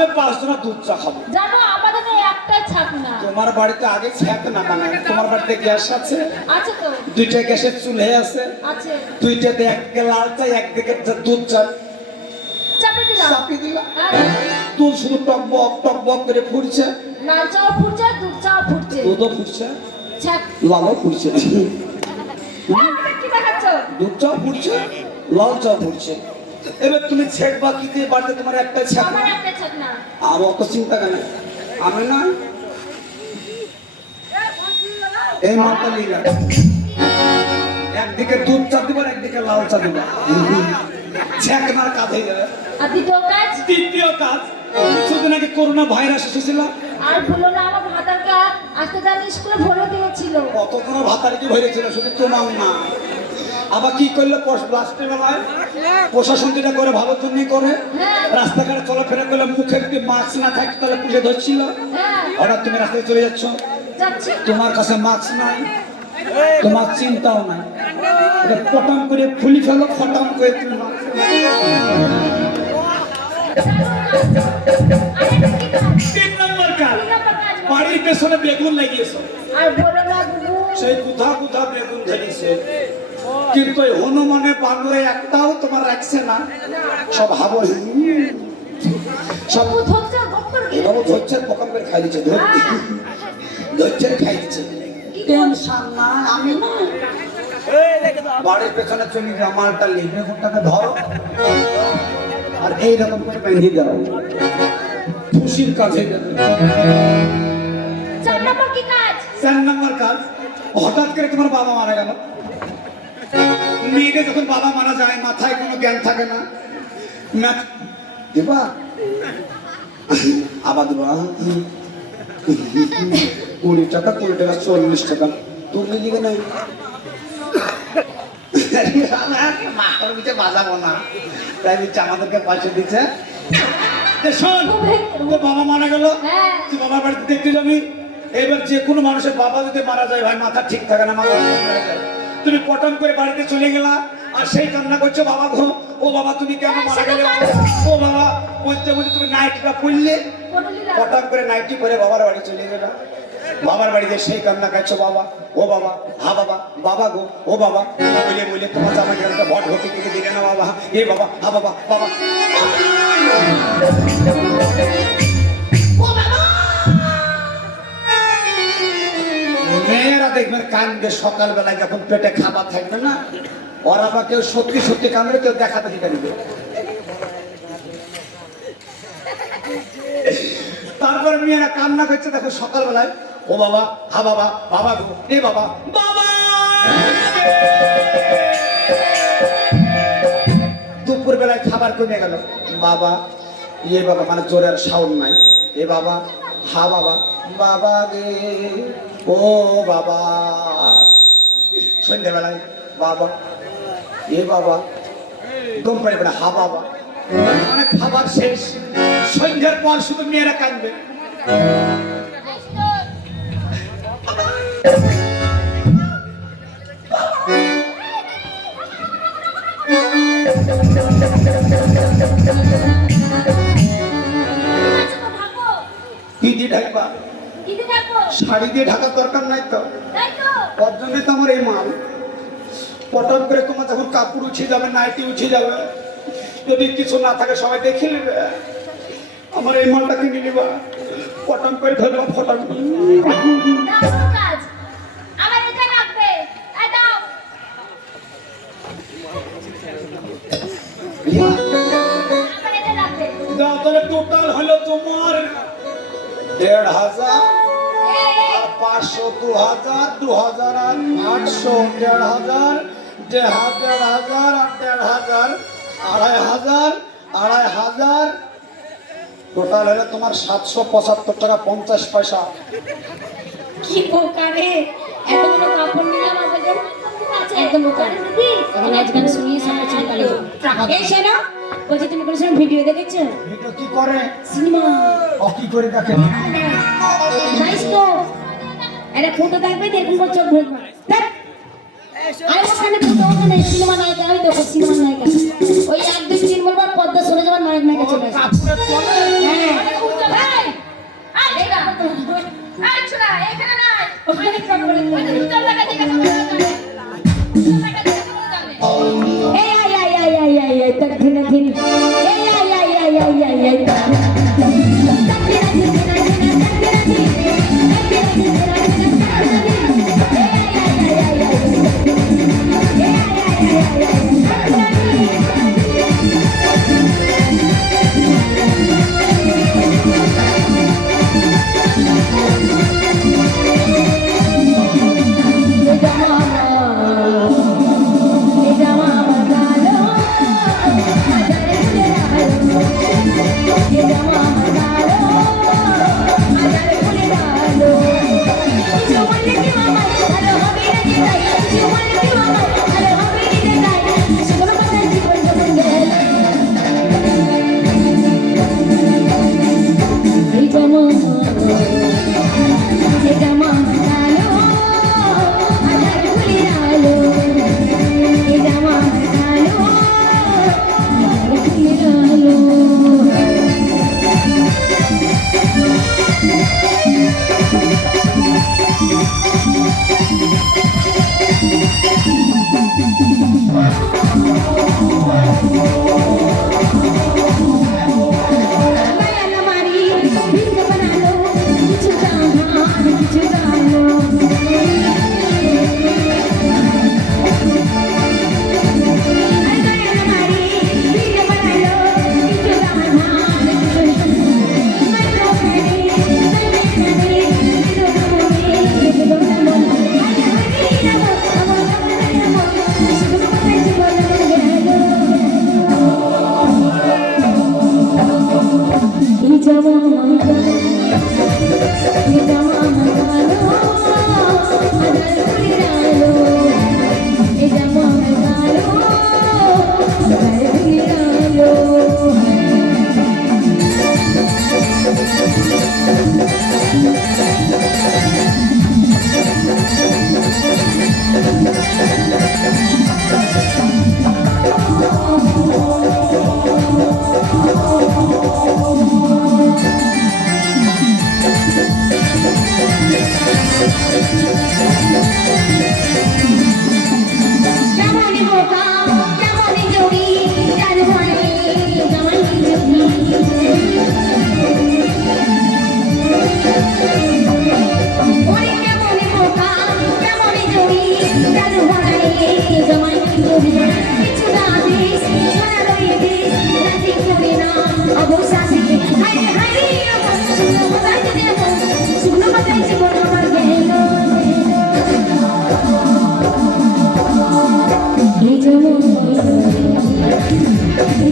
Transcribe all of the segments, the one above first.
আমি 5 জনা দুধ চা খাবো। জানো আমাদের তো একটাই ছাকনা। তোমার বাড়িতে আগে ছাকনা বানায়, তোমার বাড়িতে গ্যাস আছে? আছে তো। 2টা গ্যাসের চুলা আছে? আছে। 2টাতে একদিকে লাল চা একদিকে দুধ চা চাপে দিলাম। চাপি দিলা, দুধ শুধু টকবক করে ফুটছে। লাল চাও ফুটছে, দুধ চাও ফুটছে। দুধও ফুটছে, ছাক লালও ফুটছে। কি দেখাচ্ছো? দুধ চাও ফুটছে, লাল চাও ফুটছে। এবার তুমি ছেক বাকি দিয়ে বাড়িতে তোমার একটা ছাকনা। আমার একটা ছাকনা। আর অত চিন্তা কেন? আমি না এই মাথা লিগা একদিকে দুধ চা দিবার একদিকে লাল চা দিবা, ছাকনার কাজ হয়ে যাবে। আর দ্বিতীয় কাজ কিছুদিন আগে করোনা ভাইরাস এসেছিল। আর বলো না আমার ভাতারকে আসতে জানি স্কুলে ভরে দিয়েছিল। কতক্ষণ ভাতার কি ভরেছিল, শুধু তোমার না। আবার কি করলো লাস্টের বেলায় প্রশাসন যেটা করে ভালোর জন্যই করে, রাস্তাঘাটে চলাফেরা করলে মুখে যদি মাস্ক না থাকে তাহলে পুষে ধরছিল। হঠাৎ তুমি রাস্তায় চলে যাচ্ছ, তোমার কাছে মাস্ক নাই, তোমার চিন্তাও নাই, পটাম করে খুলি ফেলো, ফটাম করে তুমি মাস্ক। 3 নম্বর কাজ, বাড়ির পেছনে বেগুন লাগিয়েছ। আর বলো না বুবু সেই কোথা বেগুন ধরেছে, কিন্তু হনুমানে বানরে একটাও তোমার রাখছে না, সব হাবো সব এভাবে ধরছে, পকাম করে খাই দিচ্ছে, ধরছে খাই দিচ্ছে। টেনশন না, আমি না বাড়ির পেছনে চলে যাও, মালটা লিখে ঘুরটাকে ধরো আর এইরকম করে বেঁধে দাও, খুশির কাজে যাবে। 4 নম্বর কি কাজ? 4 নম্বর কাজ, হঠাৎ করে তোমার বাবা মারা গেল। মেয়েদের যখন বাবা মারা যায় মাথায় কোনো জ্ঞান থাকে না, দেবা আবার দেবা 20 টাকা 40 টাকা তুমি দিবে না, মাথার পিছিয়ে বাজাবো না, তাই দিচ্ছে আমাদেরকে পয়সা দিচ্ছে। শোন, বাবা মারা গেল, তুই বাবার বাড়িতে দেখতে যাবি। এবার যে কোনো মানুষের বাবা যদি মারা যায় ভাই মাথা ঠিক থাকে না, মাথা তুমি পটন করে বাড়িতে চলে গেলা আর সেই কান্না করছো, বাবা গো ও বাবা তুমি কেন মারা গেলে, ও বাবা বলতে বলতে তুমি নাইটিটা পরলে, পটন করে নাইটি পরে বাবার বাড়ি চলে গেলা। বাবার বাড়িতে সেই কান্না কাটছো, বাবা ও বাবা, হা বাবা, বাবা গো ও বাবা বলে বলে তোমার জামাকে একটা ভট ভটি থেকে দিলে না বাবা, এ বাবা, হা বাবা, বাবা। মেয়েরা দেখবেন কান্দে সকালবেলায় যখন পেটে খাবার থাকবে না, ওরা বা কেউ সত্যি কান্দে, কেউ দেখা দেখি কান্দবে। তারপর মেয়েরা কান্না করছে দেখো সকালবেলায়, ও বাবা, হা বাবা, বাবা গো এ বাবা, বাবা। দুপুর বেলায় খাবার কমে গেল, বাবা ইয়ে বাবা, মানে জোরের সাউন্ড নাই, এ বাবা, হা বাবা, বাবা গে ও বাবা। সন্ধ্যাবেলায় বাবা, এ বাবা, দম পাড়ি পড়ে হা বাবা, মানে খাবার শেষ। সন্ধ্যার পর শুধু মেয়েরা কাঁদবে। কি দিয়ে ঢাকবা? শাড়ি দিয়ে ঢাকার দরকার নাই তো, ওর জন্য তো আমার এই মাল। পটন করে তোমার যখন কাপড় উঠে যাবে, নাইটি উঠে যাবে, যদি কিছু না থাকে সবাই দেখে নেবে, আমার এই মালটা কিনে নিবা, পটন করে ধরবা, ফটন টোটাল হলো তোমার 1500 আর 500, 2000, 2000 আর 800, 1500, 1500 আর 1500, 2500, 2500, টোটাল হলো তোমার 775 টাকা 50 পয়সা। কি বোকারে, এতগুলো কাপড় নিলাম আমাদের একদম বোকারে দিদি। এখানে আজকাল শুনিয়ে সামনে চলে গেল এই শোনো, বলছি তুমি কোনো সময় ভিডিও দেখেছো? ভিডিও কি করে? সিনেমা। ও কি করে দেখে? বাইস্কোপ, একটা ফটো দেখবে, দেখুন চোখ ভরবে। আরে ওখানে ফটো, ওখানে সিনেমা নায়িকা, আমি দেখো সিনেমা নায়িকা, ওই 1 2 3 বলবার পর্দা সরে যাবার নায়ক নায়িকা চলে আসে। হ্যাঁ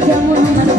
Jangan